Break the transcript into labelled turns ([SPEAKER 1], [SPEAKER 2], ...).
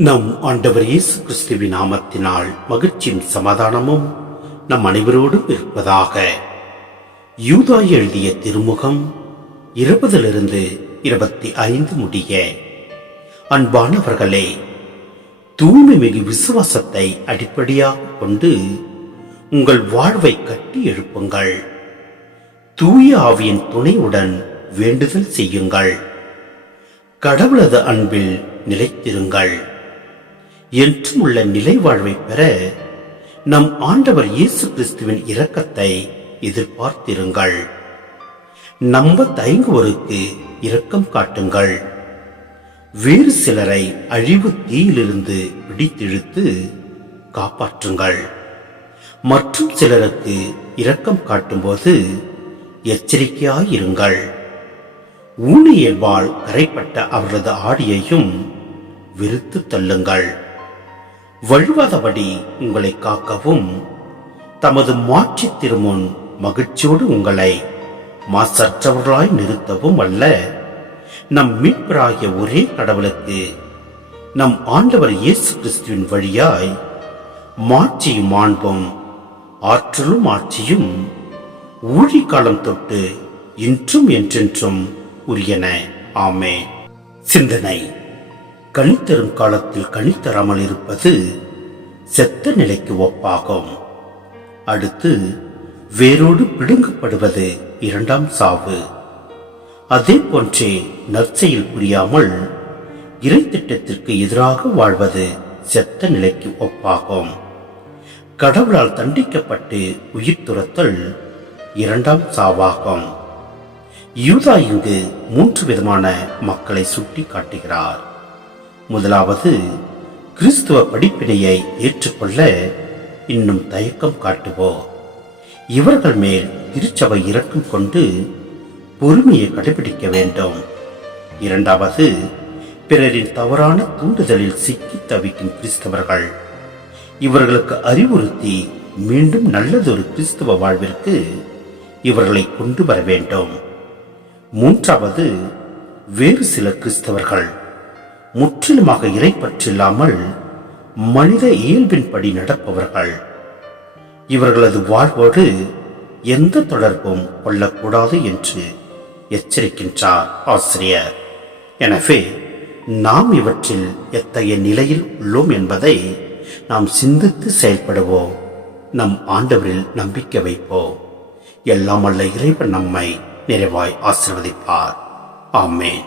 [SPEAKER 1] நம் ஆண்டவர் இயேசு கிறிஸ்துவின் நாமத்தினால் மகிழ்ச்சியும் சமாதானமும் நம் அனைவரோடும் இருப்பதாக. யூதா எழுதிய திருமுகம் இருபதிலிருந்து இருபத்தி ஐந்து முடிய. அன்பானவர்களே தூய்மை மிகு விசுவாசத்தை அடிப்படையாக கொண்டு உங்கள் வாழ்வை கட்டி எழுப்புங்கள். தூய ஆவியின் துணையுடன் வேண்டுதல் செய்யுங்கள். கடவுளது அன்பில் நிலைத்திருங்கள். என்றும் உள்ள நிலை வாழ்வை பெற நம் ஆண்டவர் இயேசு கிறிஸ்துவின் இரக்கத்தை எதிர்பார்த்திருங்கள். நம்ப தயங்குவோருக்கு இரக்கம் காட்டுங்கள். வேறு சிலரை அழிவு தீயிலிருந்து பிடித்திழுத்து காப்பாற்றுங்கள். மற்றும் சிலருக்கு இரக்கம் காட்டும்போது எச்சரிக்கையாயிருங்கள். ஊனியல்பால் கரைப்பட்ட அவரது ஆடியையும் விருத்து தள்ளுங்கள். வழுவாதபடி உங்களை காக்கவும். தமது மாற்றி திருமுன் மகிழ்ச்சியோடு உங்களை மாசற்றவர்களாய் நிறுத்தவும் அல்ல. நம் மீட்பராகிய ஒரே கடவுளுக்கு நம் ஆண்டவர் இயேசு கிறிஸ்துவின் வழியாய் மாட்சியும் மாண்பும் ஆற்றலும் ஆட்சியும் ஊழிக்காலம் தொட்டு இன்றும் என்றென்றும் உரியன. ஆமே சிந்தனை. கணித்தரும் காலத்தில் கணித்தராமல் இருப்பது செத்த நிலைக்கு ஒப்பாகும். அடுத்து வேரோடு பிடுங்கப்படுவது இரண்டாம் சாவு. அதே போன்றே நற்செயல் புரியாமல் இறை திட்டத்திற்கு எதிராக வாழ்வது செத்த நிலைக்கு ஒப்பாகும். கடவுளால் தண்டிக்கப்பட்டு உயிர் துரத்தல் இரண்டாம் சாவாகும். யூதா இங்கு மூன்று விதமான மக்களை சுட்டி காட்டுகிறார் முதலாவது கிறிஸ்துவ படிப்பினையை ஏற்றுக்கொள்ள இன்னும் தயக்கம் காட்டுவோர் இவர்கள் மேல் திருச்சபை இறக்கம் கொண்டு பொறுமையை கடைபிடிக்க வேண்டும். இரண்டாவது பிறரின் தவறான தூண்டுதலில் சிக்கி தவிக்கும் கிறிஸ்தவர்கள். இவர்களுக்கு அறிவுறுத்தி மீண்டும் நல்லதொரு கிறிஸ்துவ வாழ்விற்கு இவர்களை கொண்டு வர வேண்டும். மூன்றாவது வேறு சில கிறிஸ்தவர்கள். முற்றிலுமாக இறைப்பற்றில்லாமல் மனித இயல்பின்படி நடப்பவர்கள். இவர்களது வாழ்வோடு எந்த தொடர்பும் கொள்ளக்கூடாது என்று எச்சரிக்கின்றார் ஆசிரியர். எனவே நாம் இவற்றில் எத்தகைய நிலையில் உள்ளோம் என்பதை நாம் சிந்தித்து செயல்படுவோம். நம் ஆண்டவரில் நம்பிக்கை வைப்போம். எல்லாம் அல்ல இறைவன் நம்மை நிறைவாய் ஆசிர்வதிப்பார். ஆமேன்.